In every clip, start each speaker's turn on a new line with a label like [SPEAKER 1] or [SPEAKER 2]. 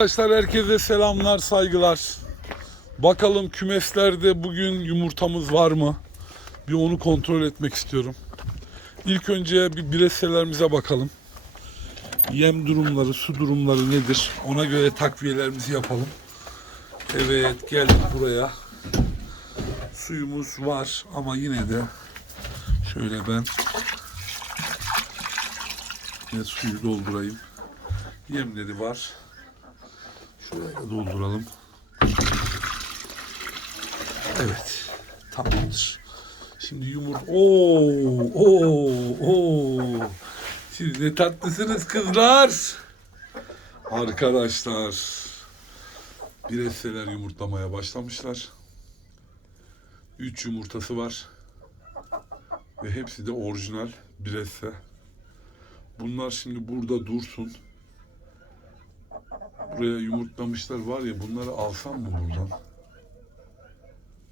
[SPEAKER 1] Arkadaşlar herkese selamlar, saygılar. Bakalım kümeslerde bugün yumurtamız var mı? Bir onu kontrol etmek istiyorum. İlk önce bir bireselerimize bakalım. Yem durumları, su durumları nedir? Ona göre takviyelerimizi yapalım. Evet, geldik buraya. Suyumuz var ama yine de şöyle ben yine suyu doldurayım. Yemleri var. Şuraya dolduralım. Evet. Tamamdır. Şimdi yumurta... Oo, oo, oo. Siz ne tatlısınız kızlar. Arkadaşlar. Bireseler yumurtlamaya başlamışlar. Üç yumurtası var. Ve hepsi de orijinal birese. Bunlar şimdi burada dursun. Buraya yumurtlamışlar var ya bunları alsam mı buradan?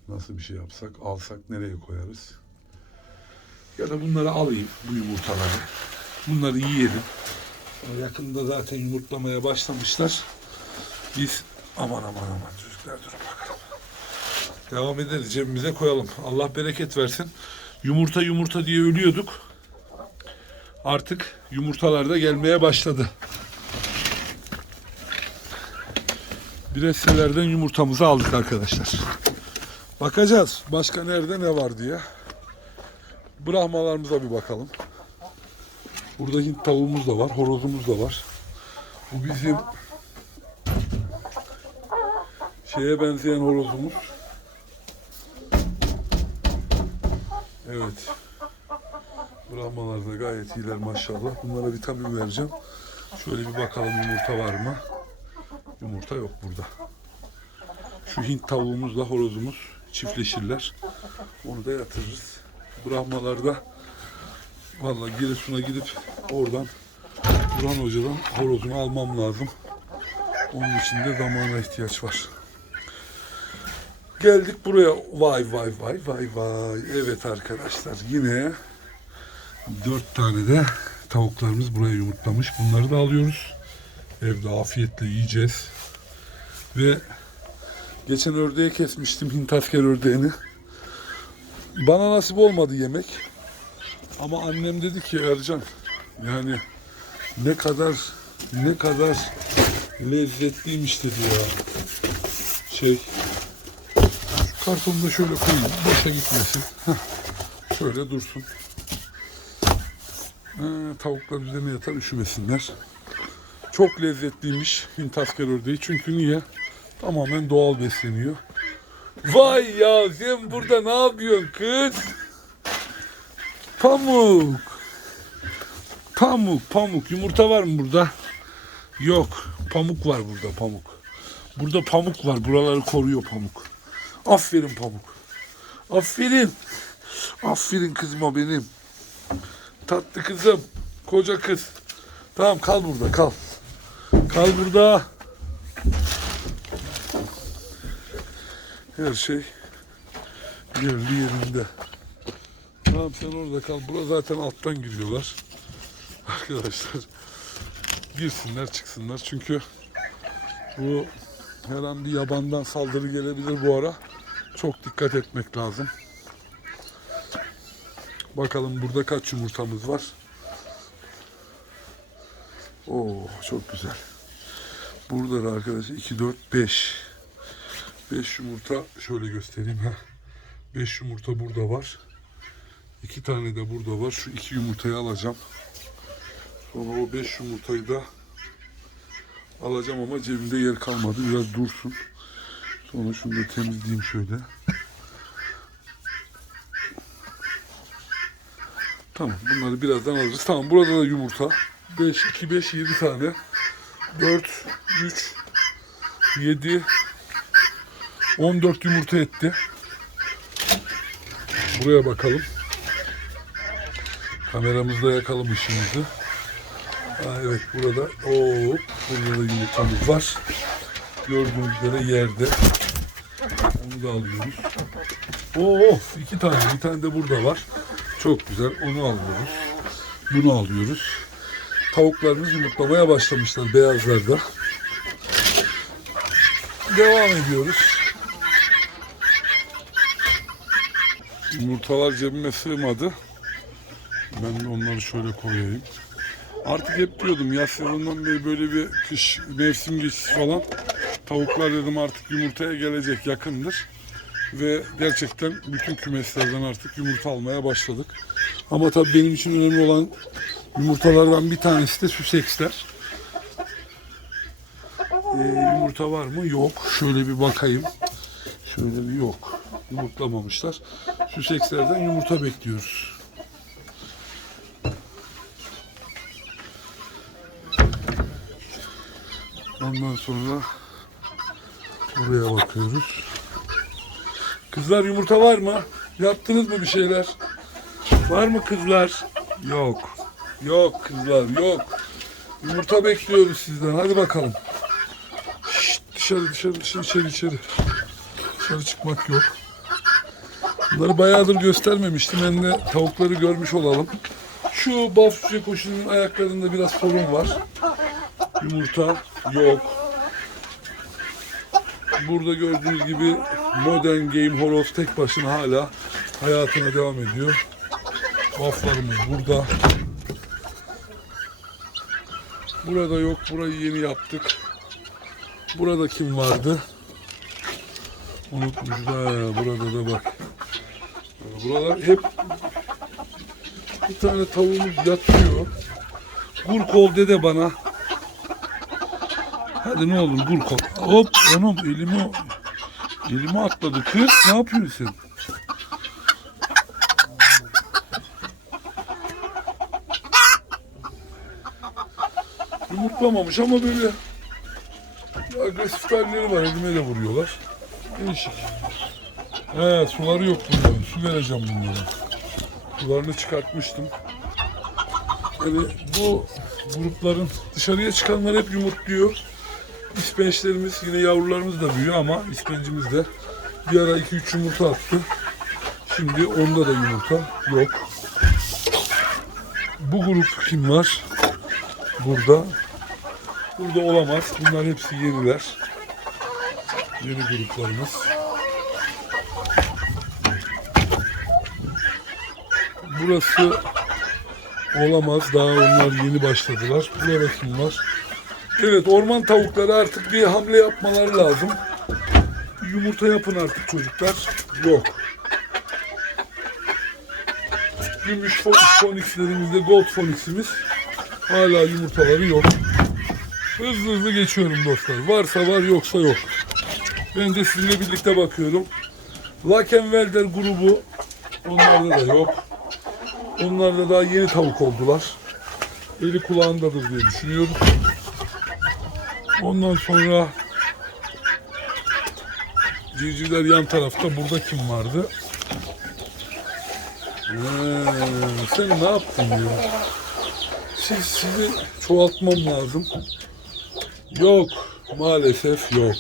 [SPEAKER 1] Nasıl bir şey yapsak? Alsak nereye koyarız? Ya da bunları alayım bu yumurtaları. Bunları yiyelim. Yakında zaten yumurtlamaya başlamışlar. Biz aman aman aman çocuklar durun bakalım. Devam ederiz cebimize koyalım. Allah bereket versin. Yumurta yumurta diye ölüyorduk. Artık yumurtalar da gelmeye başladı. Bireselerden yumurtamızı aldık arkadaşlar. Bakacağız başka nerede ne var diye. Brahmalarımıza bir bakalım. Burada Hint tavuğumuz da var, horozumuz da var. Bu bizim şeye benzeyen horozumuz. Evet. Brahmalar da gayet iyiler maşallah. Bunlara vitamin vereceğim. Şöyle bir bakalım yumurta var mı? Yumurta yok burada. Şu Hint tavuğumuzla horozumuz çiftleşirler. Onu da yatırırız. Brahmalarda vallahi Giresun'a gidip oradan Burhan Hoca'dan horozunu almam lazım. Onun için de zamana ihtiyaç var. Geldik buraya. Vay vay vay vay vay. Evet arkadaşlar yine dört tane de tavuklarımız buraya yumurtlamış. Bunları da alıyoruz. Evde afiyetle yiyeceğiz. Ve geçen ördeği kesmiştim Hint asker ördeğini. Bana nasip olmadı yemek. Ama annem dedi ki Ercan yani ne kadar ne kadar lezzetliymiş dedi ya. Şey kartonu da şöyle koyayım. Boşa gitmesin. Şöyle dursun. Ee, tavuklar üzerine yatar üşümesinler. Çok lezzetliymiş Hint asker ördeği. Çünkü niye? Tamamen doğal besleniyor. Vay ya sen burada ne yapıyorsun kız? Pamuk. Pamuk, pamuk. Yumurta var mı burada? Yok. Pamuk var burada, pamuk. Burada pamuk var. Buraları koruyor pamuk. Aferin pamuk. Aferin. Aferin kızım o benim. Tatlı kızım. Koca kız. Tamam kal burada kal. Kal burada. Her şey yerli yerinde. Tamam sen orada kal. Bura zaten alttan giriyorlar. Arkadaşlar girsinler çıksınlar. Çünkü bu her an bir yabandan saldırı gelebilir bu ara. Çok dikkat etmek lazım. Bakalım burada kaç yumurtamız var. Oo çok güzel. Burada da arkadaşlar 2, 4, 5. 5 yumurta şöyle göstereyim. ha. 5 yumurta burada var. 2 tane de burada var. Şu iki yumurtayı alacağım. Sonra o 5 yumurtayı da alacağım ama cebimde yer kalmadı. Biraz dursun. Sonra şunu da temizleyeyim şöyle. Tamam bunları birazdan alırız. Tamam burada da yumurta. 5, 2, 5, 7 tane. 4, 3, 7, 14 yumurta etti. Buraya bakalım. Kameramızda yakalım ışığımızı. Aa, evet burada. Oo, burada da yumurtamız var. Gördüğünüz üzere yerde. Onu da alıyoruz. Oo, iki tane. Bir tane de burada var. Çok güzel. Onu alıyoruz. Bunu alıyoruz. Tavuklarımız yumurtlamaya başlamışlar beyazlarda. devam ediyoruz. Yumurtalar cebime sığmadı. Ben de onları şöyle koyayım. Artık hep diyordum yaz sezonundan beri böyle bir kış mevsim geçişi falan. Tavuklar dedim artık yumurtaya gelecek yakındır. Ve gerçekten bütün kümeslerden artık yumurta almaya başladık. Ama tabii benim için önemli olan yumurtalardan bir tanesi de süseksler. Ee, yumurta var mı? Yok. Şöyle bir bakayım. Şöyle bir yok. Yumurtlamamışlar. Süsekslerden yumurta bekliyoruz. Ondan sonra buraya bakıyoruz. Kızlar yumurta var mı? Yaptınız mı bir şeyler? Var mı kızlar? Yok. Yok kızlar yok. Yumurta bekliyoruz sizden. Hadi bakalım. Şşt, dışarı dışarı dışarı içeri içeri. Dışarı çıkmak yok. Bunları bayağıdır göstermemiştim. De tavukları görmüş olalım. Şu bafçı koşunun ayaklarında biraz sorun var. Yumurta yok. Burada gördüğünüz gibi Modern Game Horoz tek başına hala hayatına devam ediyor. Baflarımız burada. Burada yok. Burayı yeni yaptık. Burada kim vardı? Unutmuşuz. Ha, burada da bak. Buralar hep bir tane tavuğumuz yatıyor. Gurkol dede bana. Hadi ne olur gurkol. Hop anam elimi elimi atladı kız. Ne yapıyorsun sen? Yumurtlamamış ama böyle agresif halleri var. Elime de vuruyorlar. Değişik. He suları yok bunların. Su vereceğim bunlara. Sularını çıkartmıştım. Yani bu grupların dışarıya çıkanlar hep yumurtluyor. İspençlerimiz yine yavrularımız da büyüyor ama ispencimiz de bir ara 2-3 yumurta attı. Şimdi onda da yumurta yok. Bu grup kim var? Burada. Burada olamaz. Bunlar hepsi yeniler. Yeni gruplarımız. Burası olamaz. Daha onlar yeni başladılar. Burada kim var? Evet orman tavukları artık bir hamle yapmaları lazım. Yumurta yapın artık çocuklar. Yok. Gümüş fo- fonixlerimizde gold foniximiz hala yumurtaları yok. Hızlı hızlı geçiyorum dostlar. Varsa var yoksa yok. Ben de sizinle birlikte bakıyorum. Lakenwelder grubu onlarda da yok. Onlar da daha yeni tavuk oldular. Eli kulağındadır diye düşünüyorum. Ondan sonra civcivler yan tarafta. Burada kim vardı? Ee, sen ne yaptın diyor. Siz, sizi çoğaltmam lazım. Yok. Maalesef yok.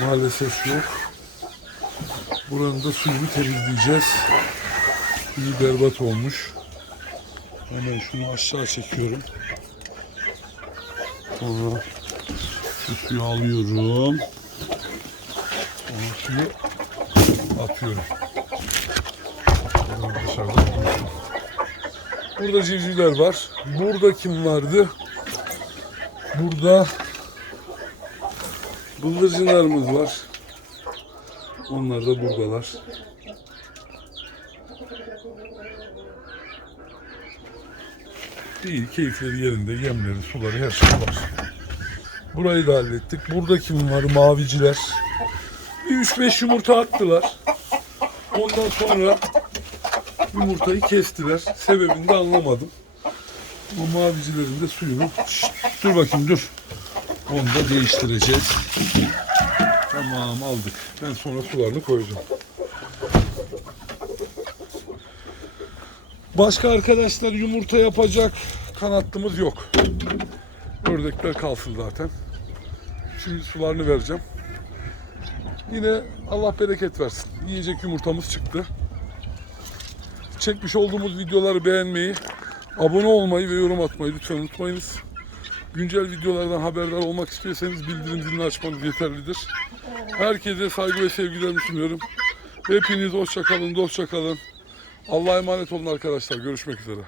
[SPEAKER 1] Maalesef yok. Buranın da suyunu temizleyeceğiz. Suyu berbat olmuş. Hemen şunu aşağı çekiyorum. Sonra şu suyu alıyorum. Sonra suyu atıyorum. Burada civcivler var. Burada kim vardı? Burada bıldırcınlarımız var. Onlar da buradalar. İyi, keyifleri yerinde, yemleri, suları, her şey var. Burayı da hallettik. Burada kim var? Maviciler. Bir 3-5 yumurta attılar. Ondan sonra yumurtayı kestiler. Sebebini de anlamadım. Bu mavicilerin de suyunu... Dur bakayım dur. Onu da değiştireceğiz. Tamam aldık. Ben sonra sularını koyacağım. Başka arkadaşlar yumurta yapacak kanatlımız yok. Ördekler kalsın zaten. Şimdi sularını vereceğim. Yine Allah bereket versin. Yiyecek yumurtamız çıktı. Çekmiş olduğumuz videoları beğenmeyi, abone olmayı ve yorum atmayı lütfen unutmayınız. Güncel videolardan haberdar olmak istiyorsanız bildirim zilini açmanız yeterlidir. Herkese saygı ve sevgilerimi sunuyorum. Hepiniz hoşça kalın, dostça kalın. Allah'a emanet olun arkadaşlar. Görüşmek üzere.